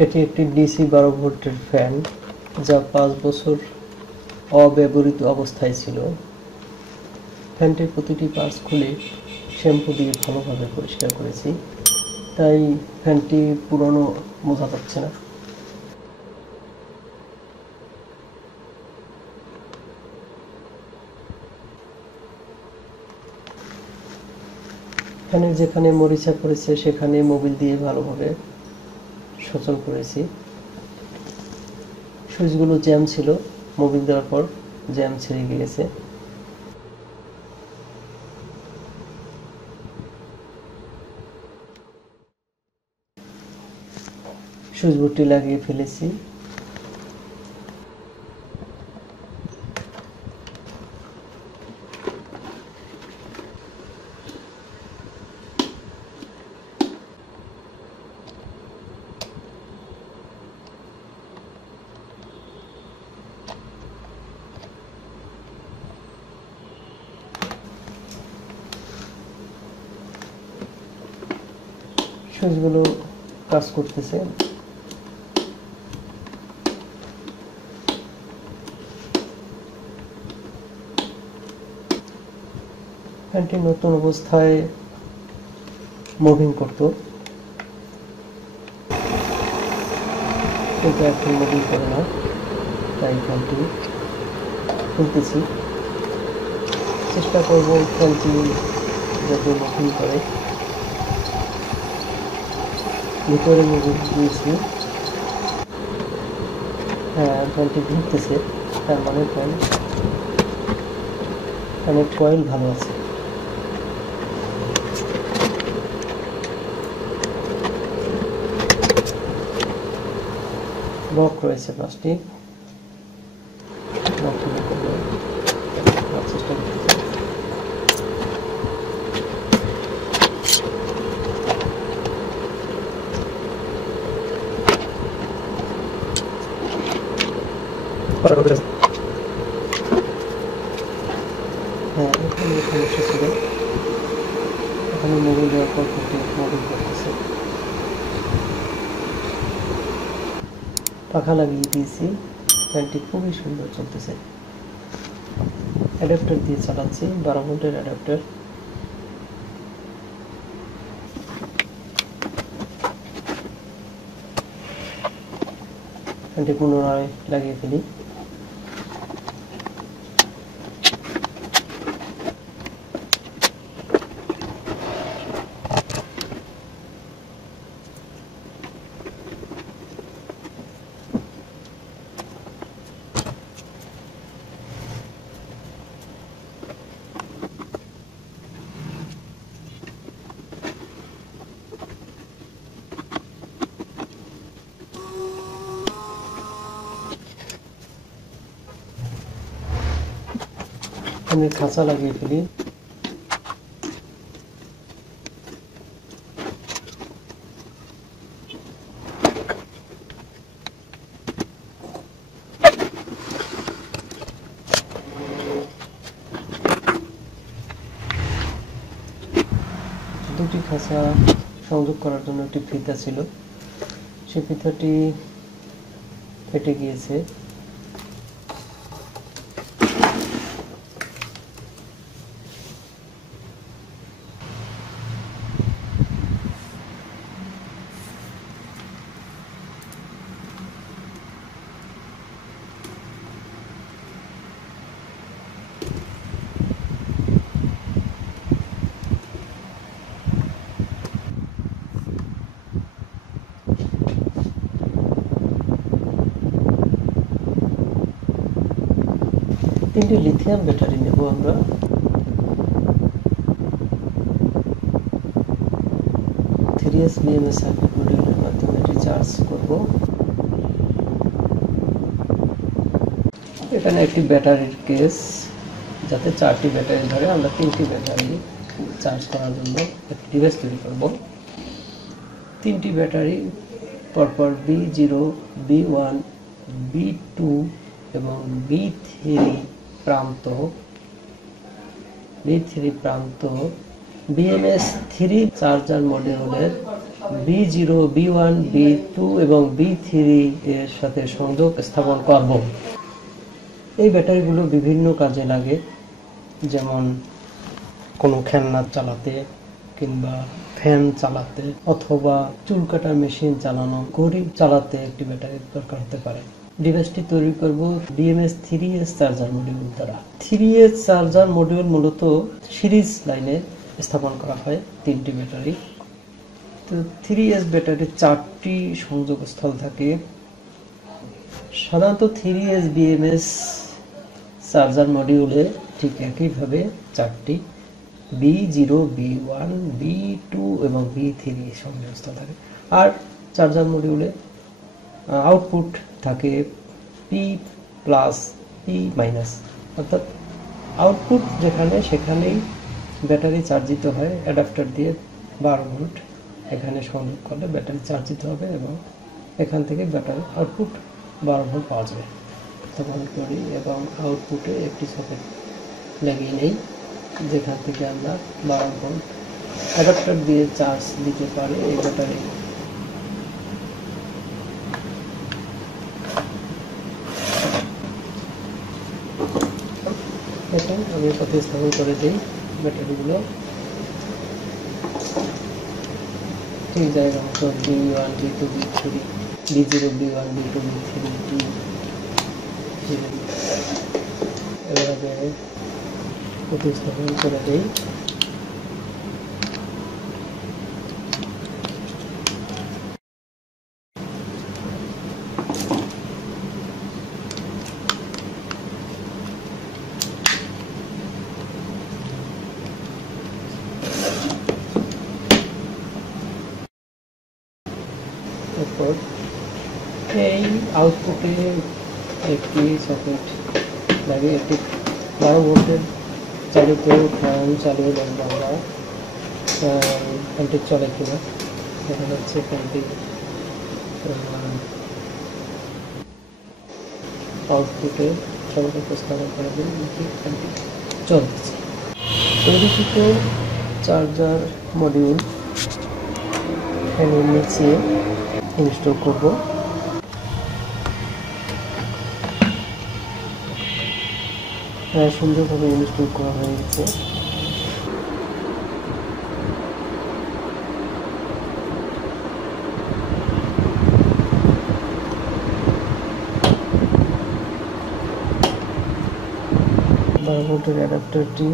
এটি একটি ডিসি 12 ভোল্টের ফ্যান, যা 5 বছর অব্যবহৃত অবস্থায় ছিল। ফ্যানটির প্রতিটি পার্টস খুলে শ্যাম্পু দিয়ে ভালোভাবে পরিষ্কার করেছি, তাই ফ্যানটি পুরনো বোঝা যাচ্ছে না। ফ্যানের যেখানে মরিচা পড়েছে সেখানে মোবিল দিয়ে ভালোভাবে সচল করেছি। সুইচগুলো জ্যাম ছিল, মোবিল দেওয়ার পর জ্যাম ছেড়ে গিয়েছে। সুইচ বোর্ডটি লাগিয়ে ফেলেছি। সুইচগুলো কাজ করতেছে। ফ্যানটি নতুন অবস্থায় মুভিং করতো, কিন্তু এখন মুভিং করে না, তাই ফ্যানটি খুলতেছি। চেষ্টা করব ফ্যানটি যাতে মুভিং করে। ভিতরে মুভিং দিয়েছি, হ্যাঁ ফ্যানটি ঘুরতেছে, তার মানে ফ্যানের কয়েল ভালো আছে। লক রয়েছে 5টি, লক চেষ্টা করতেছি। হ্যাঁ এখানে সমস্যা ছিল, এখানে মোবিল দেওয়ার পর মোবিল করতেছে। পাখা লাগিয়ে দিয়েছি, ফ্যানটি খুবই সুন্দর চলতেছে। অ্যাডাপ্টার দিয়ে চালাচ্ছি, 12 ভোল্টের অ্যাডাপ্টার। ফ্যানটি পুনরায় লাগিয়ে ফেলি। আমি খাঁচা লাগিয়ে ফেলি। দুটি খাঁচা সংযোগ করার জন্য একটি ফিতা ছিল, সেই ফিতাটি ফেটে গিয়েছে। তিনটি লিথিয়াম ব্যাটারি নেব আমরা। থ্রিএস বিএমএস সার্কিট মডিউলের মাধ্যমে এটি চার্জ করব। এখানে একটি ব্যাটারির কেস, যাতে 4টি ব্যাটারি ধরে। আমরা 3টি ব্যাটারি চার্জ করার জন্য একটি ডিভাইস তৈরি করব। 3টি ব্যাটারি পরপর B0, B1, B2 এবং B3 প্রান্ত BMS 3 চার্জার মডিউলের B0, B1, B2 এবং B3 এর সাথে সংযোগ স্থাপন করব। এই ব্যাটারিগুলো বিভিন্ন কাজে লাগে, যেমন কোনো খেলনা চালাতে কিংবা ফ্যান চালাতে অথবা চুল কাটার মেশিন চালানো, ঘড়ি চালাতে একটি ব্যাটারির দরকার হতে পারে। ডিভাইসটি তৈরি করব BMS 3S চার্জার মডিউল দ্বারা। 3S চার্জার মডিউল মূলত সিরিজ লাইনে স্থাপন করা হয় 3টি ব্যাটারি। তো 3S ব্যাটারির 4টি সংযোগস্থল থাকে। সাধারণত 3S BMS চার্জার মডিউলে ঠিক একইভাবে 4টি B0, B1, B2 এবং B3 সংযোগস্থল থাকে। আর চার্জার মডিউলে আউটপুট থাকে P+, P-, অর্থাৎ আউটপুট যেখানে সেখানেই ব্যাটারি চার্জিত হয়। অ্যাডাপ্টার দিয়ে 12 ভোল্ট এখানে সংযোগ করলে ব্যাটারি চার্জিত হবে এবং এখান থেকে ব্যাটারি আউটপুট 12 ভোল্ট পাওয়া যাবে। তখন করি এবং আউটপুটে একটি সকেট লাগিয়ে নেই, যেখান থেকে আমরা 12 ভোল্ট অ্যাডাপ্টার দিয়ে চার্জ দিতে পারি এই ব্যাটারি। এখন আমি প্রতিস্থাপন করে দিই ব্যাটারিগুলো ঠিক জায়গা মতো B1, B2, B3, B0, B1, B2, B3, এভাবে প্রতিস্থাপন করে দিই। তারপর এই আউটপুটে একটি সকেট লাগিয়ে একটি 12 ভোল্টের চালিত ফ্যান চালিয়ে দেখব আমরা ফ্যানটি চলে কিনা। দেখা যাচ্ছে ফ্যানটি আউটপুটে সবাইকে উপস্থাপন করে দিন ফ্যানটি চলতেছে। তৈরিকৃত চার্জার মডিউল ফ্যানের নিচে ইনস্টল করব। সুন্দরভাবে ইনস্টল করা হয়ে গেছে। ভোল্টের অ্যাডাপ্টারটি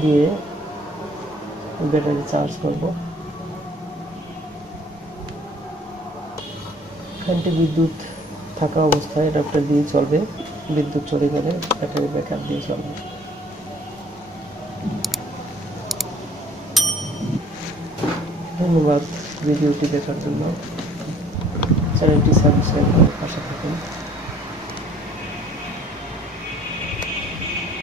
দিয়ে ব্যাটারি চার্জ করব। ফ্যানটি বিদ্যুৎ থাকা অবস্থায় অ্যাডাপ্টার দিয়ে চলবে, বিদ্যুৎ চলে গেলে ব্যাটারি ব্যাকআপ দিয়ে চলবে। ধন্যবাদ ভিডিওটি দেখার জন্য। চ্যানেলটি সাবস্ক্রাইব করে পাশে থাকুন।